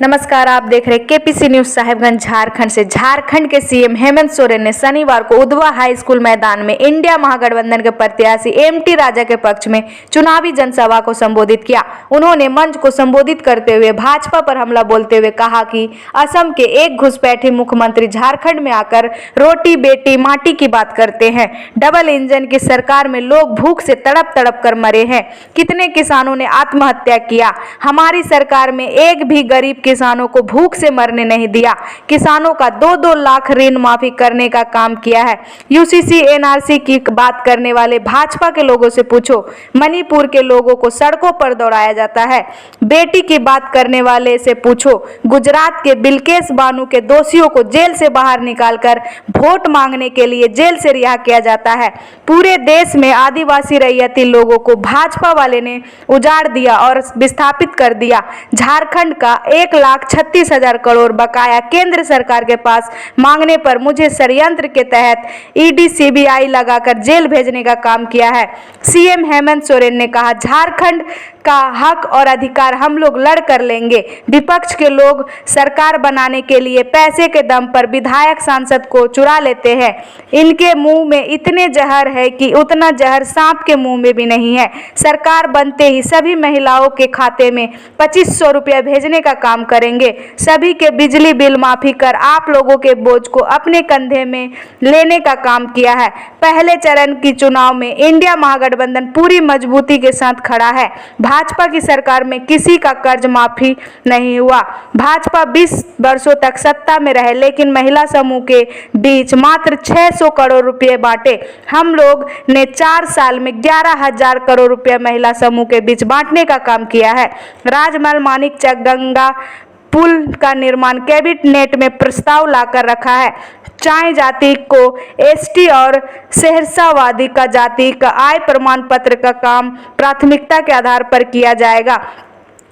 नमस्कार, आप देख रहे केपीसी न्यूज साहेबगंज झारखंड से। झारखंड के सीएम हेमंत सोरेन ने शनिवार को उधवा हाई स्कूल मैदान में इंडिया महागठबंधन के प्रत्याशी एमटी राजा के पक्ष में चुनावी जनसभा को संबोधित किया। उन्होंने मंच को संबोधित करते हुए भाजपा पर हमला बोलते हुए कहा कि असम के एक घुसपैठी मुख्यमंत्री झारखंड में आकर रोटी बेटी माटी की बात करते हैं। डबल इंजन की सरकार में लोग भूख से तड़प तड़प कर मरे हैं। कितने किसानों ने आत्महत्या किया। हमारी सरकार में एक भी गरीब किसानों को भूख से मरने नहीं दिया। किसानों का 2-2 लाख ऋण माफी करने का काम किया है। यूसीसी एनआरसी की बात करने वाले भाजपा के लोगों से पूछो। मणिपुर के लोगों को सड़कों पर दौड़ाया जाता है। बेटी की बात करने वाले से पूछो। गुजरात के बिल्केश बानू के दोषियों को जेल से बाहर निकालकर वोट मांगने के लिए जेल से रिहा किया जाता है। पूरे देश में आदिवासी रैयती लोगों को भाजपा वाले ने उजाड़ दिया और विस्थापित कर दिया। झारखंड का 1,36,000 करोड़ बकाया केंद्र सरकार के पास मांगने पर मुझे षड्यंत्र के तहत ईडी सीबीआई लगाकर जेल भेजने का काम किया है। सीएम हेमंत सोरेन ने कहा, झारखंड का हक और अधिकार हम लोग लड़ कर लेंगे। विपक्ष के लोग सरकार बनाने के लिए पैसे के दम पर विधायक सांसद को चुरा लेते हैं। इनके मुंह में इतने जहर है कि उतना जहर सांप के मुंह में भी नहीं है। सरकार बनते ही सभी महिलाओं के खाते में 2500 रुपया भेजने का काम करेंगे। सभी के बिजली बिल माफी कर आप लोगों के बोझ को अपने कंधे में लेने का काम किया है। पहले चरण की चुनाव में इंडिया महागठबंधन पूरी मजबूती के साथ खड़ा है। भाजपा की सरकार में किसी का कर्ज माफी नहीं हुआ। भाजपा 20 वर्षों तक सत्ता में रहे, लेकिन महिला समूह के बीच मात्र 600 करोड़ रुपए बांटे। हम लोग ने 4 साल में 11,000 करोड़ रुपए महिला समूह के बीच बांटने का काम किया है। राजमहल मानिकचक गंगा पुल का निर्माण कैबिनेट में प्रस्ताव लाकर रखा है। चाय जाति को एसटी और सहरसावादी का जाति का आय प्रमाण पत्र का काम प्राथमिकता के आधार पर किया जाएगा।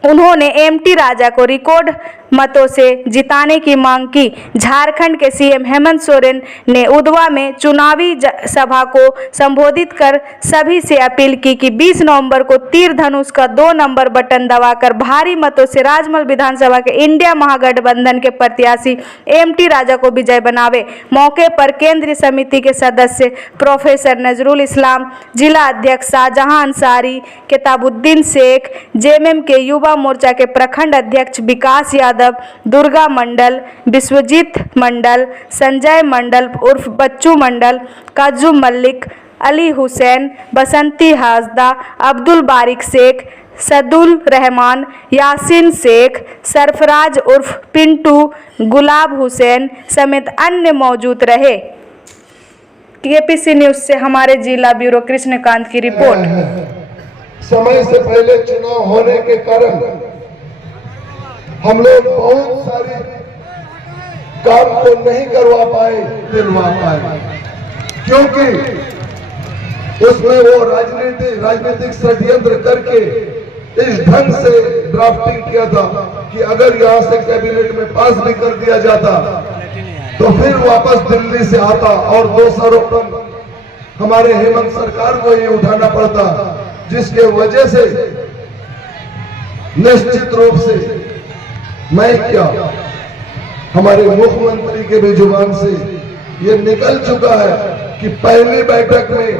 उन्होंने एमटी राजा को रिकॉर्ड मतों से जिताने की मांग की। झारखंड के सीएम हेमंत सोरेन ने उधवा में चुनावी सभा को संबोधित कर सभी से अपील की कि 20 नवंबर को तीर धनुष का 2 नंबर बटन दबाकर भारी मतों से राजमहल विधानसभा के इंडिया महागठबंधन के प्रत्याशी एमटी राजा को विजय बनावे। मौके पर केंद्रीय समिति के सदस्य प्रोफेसर नजरुल इस्लाम, जिला अध्यक्ष शाहजहां अंसारी, किताबुद्दीन शेख, जेएमएम के युवा मोर्चा के प्रखंड अध्यक्ष विकास यादव, दुर्गा मंडल, विश्वजीत मंडल, संजय मंडल उर्फ बच्चू मंडल, काजू मल्लिक, अली हुसैन, बसंती हासदा, अब्दुल बारिक शेख, सदुल रहमान, यासीन शेख, सरफराज उर्फ पिंटू, गुलाब हुसैन समेत अन्य मौजूद रहे। केपीसी न्यूज से हमारे जिला ब्यूरो कृष्णकांत की रिपोर्ट। समय से पहले चुनाव होने के कारण हम लोग बहुत सारे काम को नहीं करवा पाए, दिलवा पाए, क्योंकि उसमें वो राजनीतिक षड्यंत्र करके इस ढंग से ड्राफ्टिंग किया था कि अगर यहां से कैबिनेट में पास भी कर दिया जाता तो फिर वापस दिल्ली से आता और 2 सर्वोत्तम हमारे हेमंत सरकार को ही उठाना पड़ता, जिसके वजह से निश्चित रूप से मैं क्या हमारे मुख्यमंत्री के भी जुबान से ये निकल चुका है कि पहली बैठक में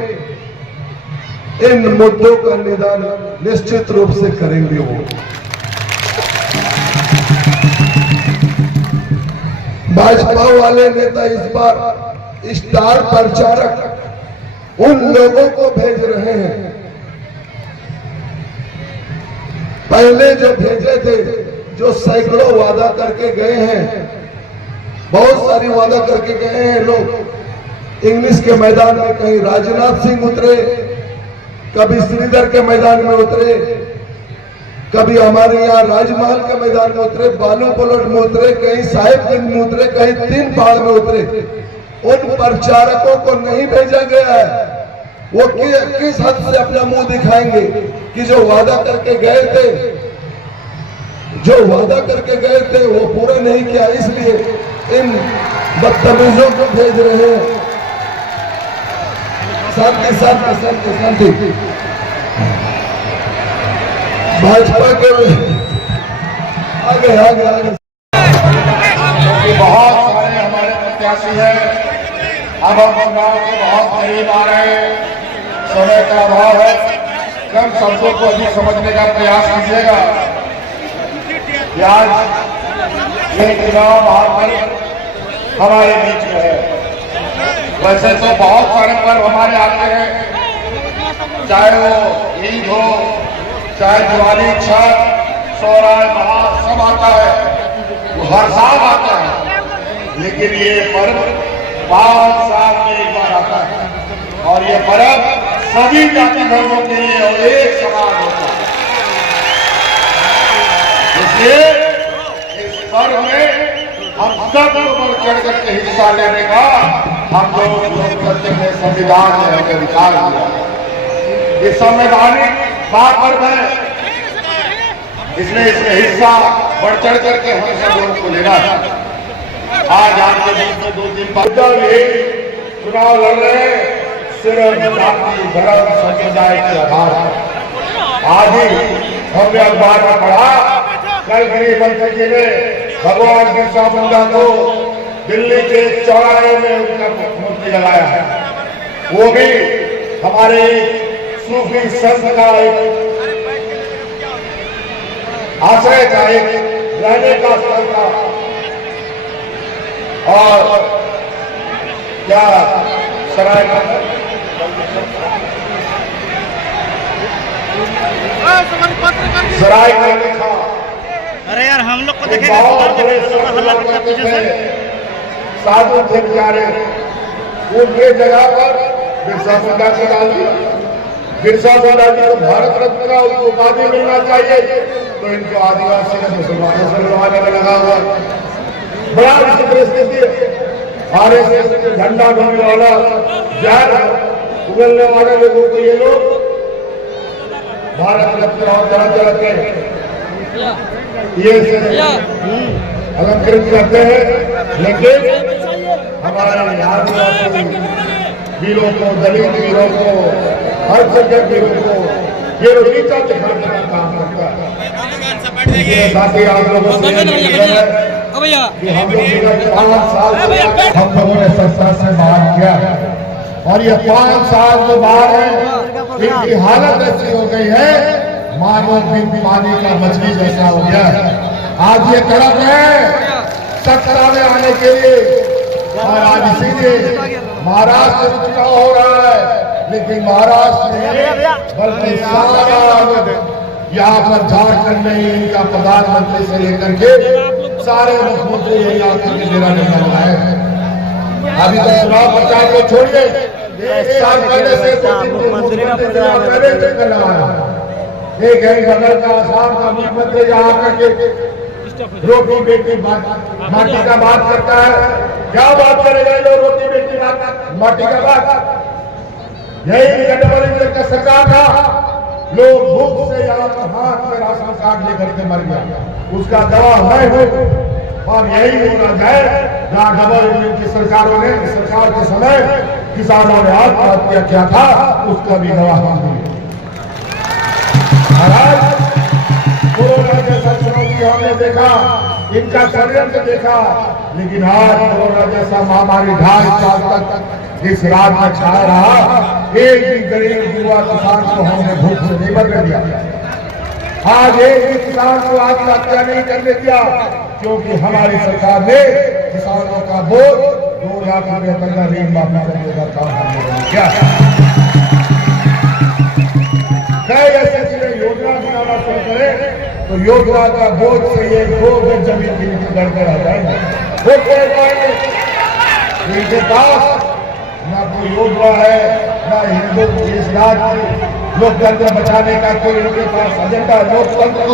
इन मुद्दों का निदान निश्चित रूप से करेंगे। वो भाजपा वाले नेता इस बार स्टार प्रचारक उन लोगों को भेज रहे हैं, पहले जो भेजे थे, जो सैकड़ों वादा करके गए हैं, बहुत सारी वादा करके गए हैं लोग। इंग्लिश के मैदान में कहीं राजनाथ सिंह उतरे, कभी श्रीधर के मैदान में उतरे, कभी हमारे यहाँ राजमहल के मैदान में उतरे, बालू पलट में उतरे, कहीं साहिबगंज में उतरे, कहीं 3 पहाड़ में उतरे। उन प्रचारकों को नहीं भेजा गया है। वो किस हद से अपना मुंह दिखाएंगे कि जो वादा करके गए थे वो पूरा नहीं किया, इसलिए इन बदतमीजों को भेज रहे हैं। शांति भाजपा के आगे बहुत सारे हमारे प्रत्याशी हैं। अब हम चुनाव के बहुत करीब आ रहे हैं, समय का अभाव है, कम शब्दों को अधिक समझने का प्रयास कीजिएगा कि आज ये चुनाव महापर्व हमारे बीच में है। वैसे तो बहुत सारे पर्व हमारे आते हैं, चाहे वो ईद हो, चाहे दिवाली, छठ, सोहराय, महा सब आता है, वो हर साल आता है। लेकिन ये पर्व 5 साल में एक बार आता है और ये पर्व सभी जाति धर्मों के लिए और एक समान होता है। इसलिए इस पर्व में हम सबको बढ़ चढ़ करके हिस्सा लेने का हम लोग लोकतंत्र में संविधान में हमें अधिकार दिया। ये संवैधानिक महापर्व है, इसलिए इसमें हिस्सा बढ़ चढ़ करके हम सब लोगों को लेना है। आज आपके बीच में 2-3 चुनाव लड़ रहे हैं सिर्फ जाति धर्म संप्रदाय के आधार पर। आज ही हमने अखबार में पढ़ा, कल गृह मंत्री जी ने भगवान बिरसा मुंडा को दिल्ली के चौराहे में उनका मूर्ति लगाया है। वो भी हमारे सूफी संत का एक आश्रय था, एक रहने का स्थल था। और क्या सराय का लिखा, अरे यार हम लोग को देखेगा साधु थे बेचारे, उनके जगह पर बिरसा मुंडा को डाल दिया। बिरसा मुंडा जी को भारत रत्न का उपाधि मिलना चाहिए, तो इनको आदिवासी ने मुसलमानों से लड़वाने में लगा हुआ। बड़ा विचित्र स्थिति है। आरएसएस के झंडा ढोने वाला, जहर उगलने वाले लोगों को ये लोग भारत रत्न और तरह तरह के ये अलंकृत करते हैं। लेकिन हमारे आदिवासी वीरों को, दलित वीरों को, हर जगह वीरों को ये नीचा दिखाने का काम करता है। साथ ही आप लोगों से कि हम लोग विगत 5 साल से हम लोगों ने संसद से बाहर किया और ये 5 साल जो बाहर है, इनकी हालत ऐसी हो गई है मानो बिन पानी का मछली जैसा हो गया। आज ये तड़प है सत्ता में आने के लिए और आज इसीलिए महाराष्ट्र में चुनाव हो रहा है। लेकिन महाराष्ट्र में बल्कि सारा यहाँ पर झारखंड में ही इनका प्रधानमंत्री से लेकर के सारे मुख्यमंत्री यही आकर के मेरा निर्णय लगाए हैं। अभी तो चुनाव प्रचार को छोड़िए, 1 साल पहले से पहले चक्कर लगाया। एक है बगल का आसाम का मुख्यमंत्री यहाँ करके रोटी बेटी माटी का बात करता है। क्या बात करेगा लोग, रोटी बेटी माटी का बात? यही गठबंधन का सरकार था, लोग भूख से यहाँ हाथ में राशन कार्ड लेकर के मर गया। उसका गवाह मैं हूँ और यही होना जाए जहाँ डबल इंजन की सरकारों ने सरकार के समय किसानों ने आत्महत्या किया था, उसका भी गवाह हम हैं। कोरोना जैसा चुनौती हमने देखा, इनका षड्यंत्र देखा, लेकिन आज कोरोना जैसा महामारी 2.5 साल तक इस राज्य में छाया रहा, एक भी गरीब युवा किसान को हमने भूख से नहीं मरने दिया। आज एक भी किसान को आत्महत्या नहीं करने दिया, क्योंकि हमारी सरकार ने किसानों का बोझ 2 लाख रुपए तक का ऋण माफी करने का काम हमने किया। कई ऐसे चीजें योजना बनाना शुरू करें तो योजना का बोझ से ये 2 गज जमीन की गड़बड़ आ जाएंगे, इनके पास न कोई योजना है, न हिंदू इस राज्य लोकतंत्र बचाने का कोई इनके पास एजेंडा। लोकतंत्र को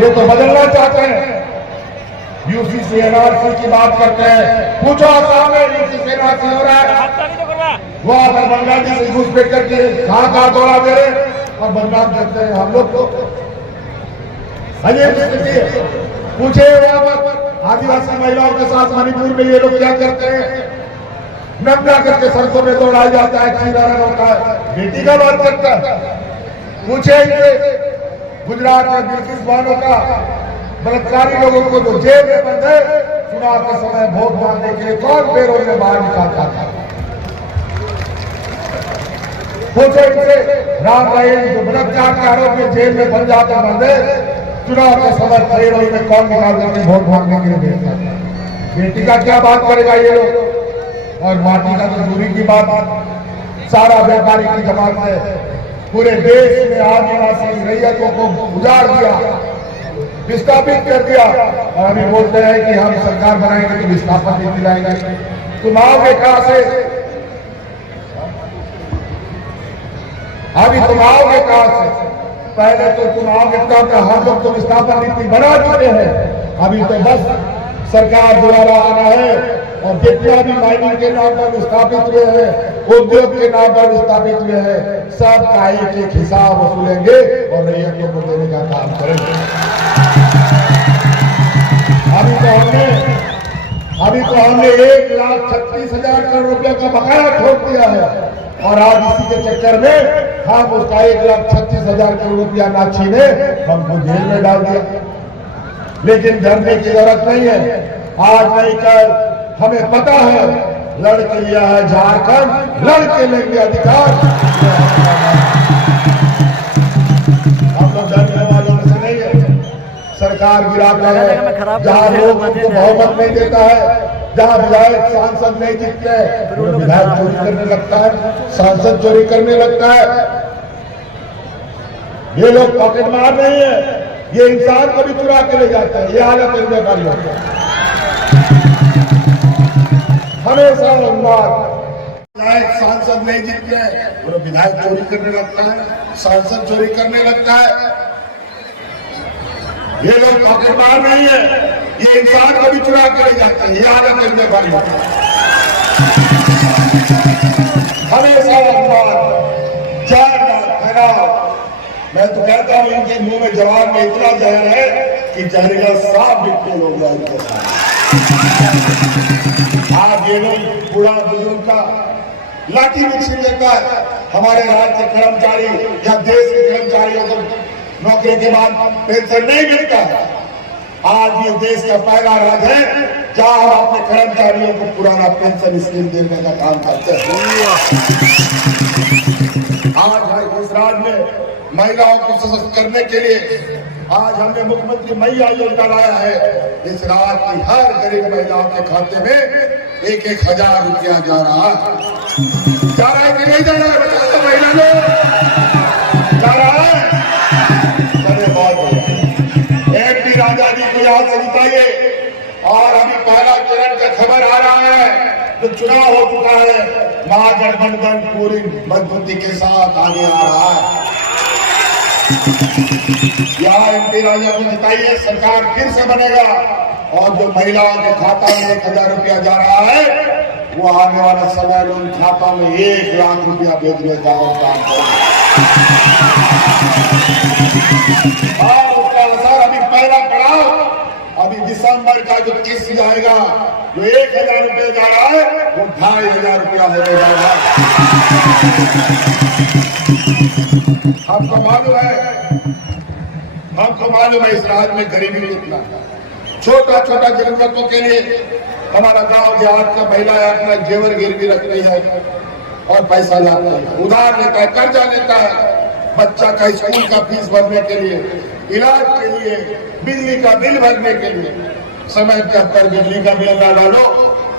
ये तो बदलना चाहते हैं। यूसीसी एनआरसी की बात करते हैं, पूछो आसाम में यूसीसी एनआरसी हो रहा है, वो अगर बंगाली से घुसपैठ करके कहाँ दौरा दे रहे और बदनाम करते हैं हम लोग को। अजय स्थिति है, पूछे वहां पर आदिवासी महिलाओं के साथ मणिपुर में ये लोग क्या करते हैं? नंगा करके सड़कों में दौड़ाया जाता है, खीरारण होता है, बेटी का बात करता है। पूछे गुजरात में बिल्किस बानो का बलात्कारी लोगों को तो जेल में बंद है, चुनाव के समय वोट मांगने के लिए कौन पैरों में बाहर निकालता था? पूछो इनसे, राम रहीम जो बलात्कार के आरोप में जेल में पंजाब में बंद है, चुनाव के समय पैरों में कौन निकाल करके वोट मांगने के लिए भेजता था? बेटी का क्या बात करेगा ये लोग? और माटी का तो दूरी की बात, सारा व्यापारी की जमात है, पूरे देश में आदिवासी रैयतों को उजाड़ दिया, विस्थापित कर दिया, और अभी बोलते हैं कि हम सरकार बनाएंगे तो विस्थापन नीति लाएंगे। तुम आओगे कहां से? अभी तुम आओगे कहां से? पहले तो तुम आओगे तब हम लोग तो विस्थापन नीति बना चुके हैं, अभी तो बस सरकार द्वारा आना है, और जितना भी माइनिंग के नाम पर विस्थापित हुए हैं, उद्योग के नाम पर विस्थापित हुए हैं, सब का एक हिसाब वसूलेंगे और रैयतों को देने का काम करेंगे। अभी तो हमने 1,36,000 करोड़ रुपया का बकाया ठोक दिया है, और आज इसी के चक्कर में हम उसका 1,36,000 करोड़ रुपया ना छीने हमको जेल में डाल दिया। लेकिन डरने की जरूरत नहीं है, आज नहीं कल हमें पता है, लड़ के लिया है झारखंड, लड़ के लेंगे अधिकार। हम लोग डरने वालों से नहीं है। सरकार गिराते हैं, जहां लोग उनको बहुमत नहीं देता है, जहां विधायक सांसद नहीं जीतते हैं, विधायक चोरी करने लगता है, सांसद चोरी करने लगता है। ये लोग पॉकेट मार नहीं है, ये इंसान को भी चुरा के ले जाते हैं। ये हालत है व्यापारियों की, हमेशा विधायक सांसद नहीं जीतते हैं, वो विधायक चोरी करने लगता है, सांसद चोरी करने लगता है। ये लोग पॉकेट मार नहीं है, ये इंसान को भी चुरा के ले जाते हैं। ये हालत है व्यापारियों की, हमेशा मैं तो कहता हूं इनके मुंह में जवाब में इतना जहर है कि जहरीला सांप बिल्कुल हो गया इनके साथ। आज ये लोग बूढ़ा बुजुर्ग का लाठी भी छीन लेता है। हमारे राज्य के कर्मचारी या देश के कर्मचारियों को नौकरी के बाद पेंशन नहीं मिलता है। आज ये देश का पहला राज्य है जहां हम अपने कर्मचारियों को पुराना पेंशन स्कीम देने का काम करते हैं। आज इस राज्य में महिलाओं को सशक्त करने के लिए आज हमने मुख्यमंत्री मैया योजना लाया है। इस राज्य की हर गरीब महिलाओं के खाते में 1,000 रुपया जा रहा है। जा रहा है कि नहीं जा रहा है? बता दो महिला लोग, जा रहा है? चलिए बहुत बढ़िया। एमपी राजा जी को याद से जिताइए। और अभी पहला चरण का खबर आ रहा है, जो चुनाव हो चुका है, महागठबंधन पूरी मजबूती के साथ आगे आ रहा है। यहाँ एमपी राजा को जिताइए, सरकार फिर से बनेगा। और जो महिलाओं के खाता में 1,000 रुपया जा रहा है, वो आने वाला समय में उन खाता में 1 लाख रुपया भेजने का काम करेगा। और उसका असर अभी पहला पड़ाव, अभी दिसंबर का जो किस्त जाएगा, जो 1,000 रुपया जा रहा है, वो 2,500 रुपया होने जा रहा है। हमको मालूम है इस राज्य में गरीबी कितना है। छोटा छोटा जरूरतों के लिए हमारा गांव देहात का महिला अपना जेवर गिरवी रखती है और पैसा लाता है, उधार लेता है, कर्जा लेता है, बच्चा का स्कूल का फीस भरने के लिए, इलाज के लिए, बिजली का बिल भरने के लिए। समय पर बिजली का बिल ना डालो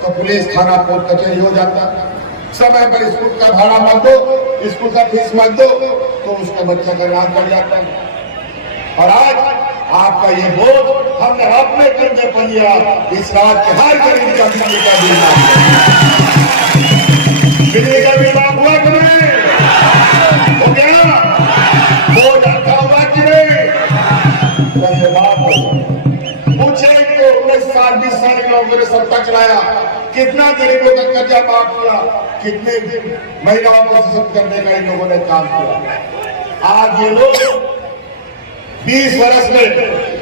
तो पुलिस थाना कोर्ट कचहरी हो जाता है। समय पर स्कूल का भाड़ा मत दो, स्कूल का फीस मत दो, तो उसके बच्चे का इलाज बढ़ जाता है। और आज आपका ये वोट हमने अपने कंधे पर लिया, इस राज्य के हर गरीब का बिजली का बिल माफ हुआ कि नहीं? हो गया? वो जाता हुआ कि नहीं? पूछे तो 19 साल 20 साल के लोगों ने सत्ता चलाया, कितना गरीबों का कर्जा माफ किया, कितने महिलाओं को सशक्त करने का इन लोगों ने काम किया। आज ये लोग 20 वर्ष में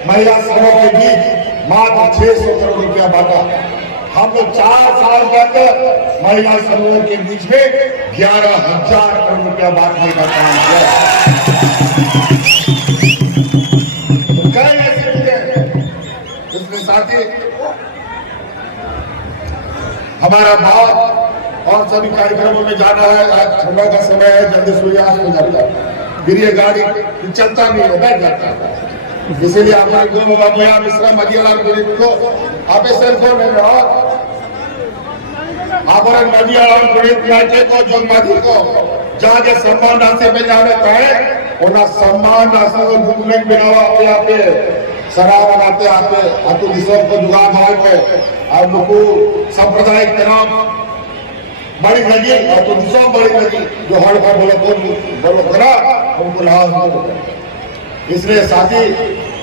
महिला समूह के बीच मात्र 600 करोड़ रुपया बांटा। हम लोग 4 साल के अंदर महिला समूह के बीच में 11,000 करोड़ रुपया बांटने का काम किया। तो कई ऐसे मुद्दे इसमें साथी हमारा बात और सभी कार्यक्रमों में जाना है। आज ठंडा का समय है, जल्दी सूर्यास्त हो जाता है, फिर ये गाड़ी चलता नहीं है, बैठ जाता है। इसीलिए हमारे गुरु बाबा मोया मिश्रा मजियालाल गुरु को आप सेल्फोन में हमारे मजियालाल गुरु को जो मजी को जहाँ के सम्मान रास्ते पे जाने है उन्हें सम्मान रास्ते को घूमने बिना अपने आप शराब बनाते आते अतु दिशा को जुगाड़ भाग में और लोगों सांप्रदायिक तनाव बड़ी लगी और तो दिशा बड़ी लगी जो हर बार बोलो करा उनको लाभ। इसलिए साथी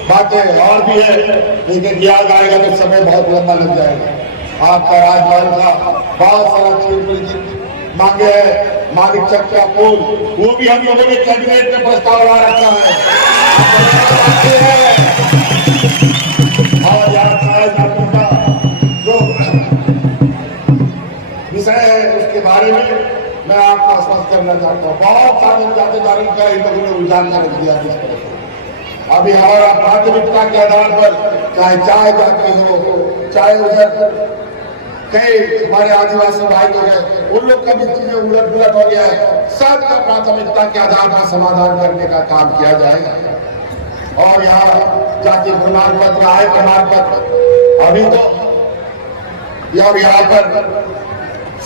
बातें और भी है, लेकिन याद आएगा तो समय बहुत लंबा लग जाएगा। आपका राजभवन का बहुत सारा चीज मांगे है, मालिक चक का पुल वो भी हम लोगों ने कैबिनेट में प्रस्ताव ला रखा है। और जो विषय है उसके बारे में मैं आपको आश्वस्त करना चाहता हूँ। बहुत सारे जाति धर्म का इन लोगों ने उजागर कर दिया। अभी हमारा प्राथमिकता के आधार पर चाहे जाति हो, चाहे उधर कई हमारे आदिवासी भाई लोग हैं, उन लोग का भी चीजें उलट पुलट हो गया है। सबका प्राथमिकता के आधार पर समाधान करने का काम किया जाएगा। और यहाँ जाति प्रमाण पत्र, आय प्रमाण पत्र अभी तो यहाँ पर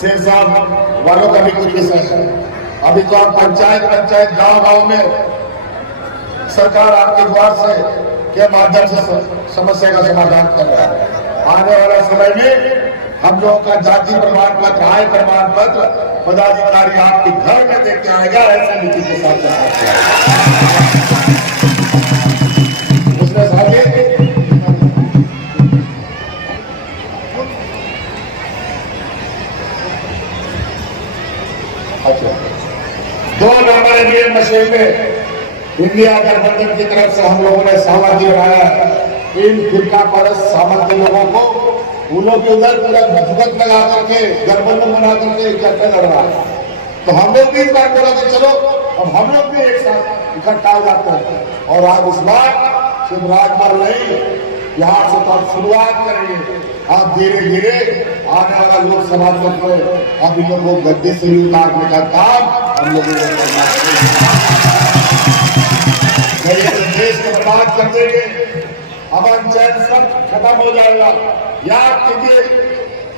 शेर साहब वालों का भी कुछ विषय है। अभी तो आप पंचायत गांव में सरकार आपके द्वार से के माध्यम से समस्या का समाधान कर रहा है। आने वाला समय में हम लोगों का जाति प्रमाण पत्र, आय प्रमाण पत्र पदाधिकारी आपके घर में देके आएगा। ऐसे नीति के साथ उसमें साथ दो नंबर इंडियन मशीन में इंडिया गठबंधन की तरफ से हम लोगों ने सामर्थ्य बनाया। इन फिरका परस्त सामर्थ्य लोगों को वो लोग उधर पूरा भुगत लगा करके गठबंधन बना करके इकट्ठे लड़ रहा है। तो हम लोग भी इस बार बोला कि चलो अब हम लोग भी एक साथ इकट्ठा हो जाते हैं। और आज इस बार सिर्फ राजभर नहीं, यहाँ से तो आप शुरुआत करेंगे। आप धीरे धीरे आने वाला लोकसभा में आप इन लोगों को गद्दे से भी उतारने का काम हम लोगों को करना चाहिए। देश को बर्बाद कर देंगे, अमन चैन सब खत्म हो जाएगा। याद कीजिए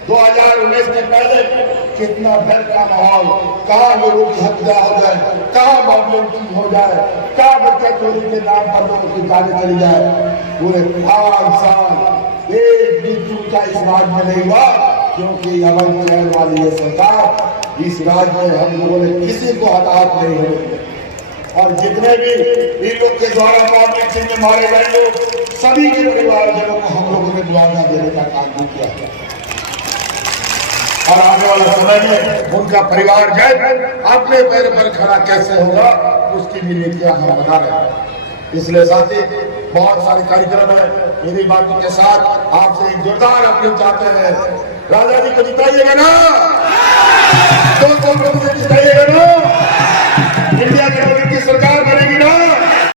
2019 के पहले कितना डर का माहौल, कहाँ लोगों की हत्या हो जाए, कहाँ मामलों की हो जाए, कहाँ बच्चे चोरी के नाम पर लोगों की जाने चली जाए। पूरे 5 साल एक भी चूका इस राज्य में नहीं हुआ, क्योंकि अमन चैन वाली ये सरकार इस राज्य में हम लोगों ने किसी को हताहत नहीं हुए। और जितने भी इन लोग के द्वारा मॉर्निंग सिंह में मारे गए लोग, सभी के परिवारजनों को हम लोगों ने मुआवजा देने का काम भी किया है। और आने वाला समय में उनका परिवार जब अपने पैर पर खड़ा कैसे होगा उसकी भी नीतियां हम बना रहे हैं। इसलिए साथी बहुत सारे कार्यक्रम है। मेरी बातों के साथ आपसे एक जोरदार अपील चाहते हैं, राजा जी को जिताइएगा ना, तो जिताइएगा ना।